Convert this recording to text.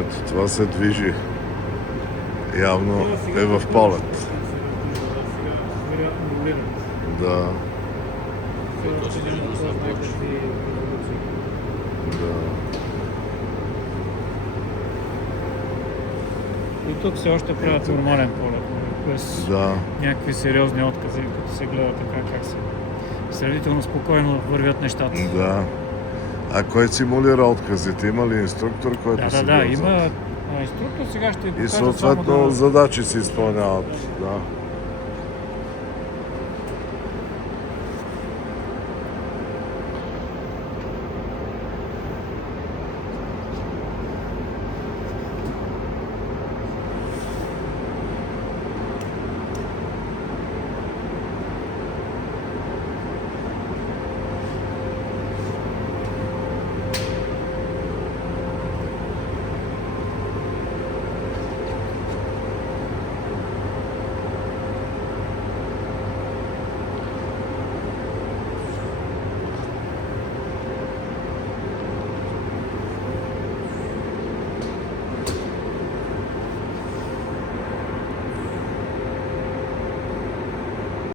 Ето това се движи. Явно е в полет. Да. Да. И тук все още правят нормален полет, без някакви сериозни откази, като се гледа така как се сравнително спокойно вървят нещата. Да. А кой симулира отказите? Има ли инструктор, който си Да, има инструктор, сега ще ви покажа. И съответно задачи се изпълняват. Да.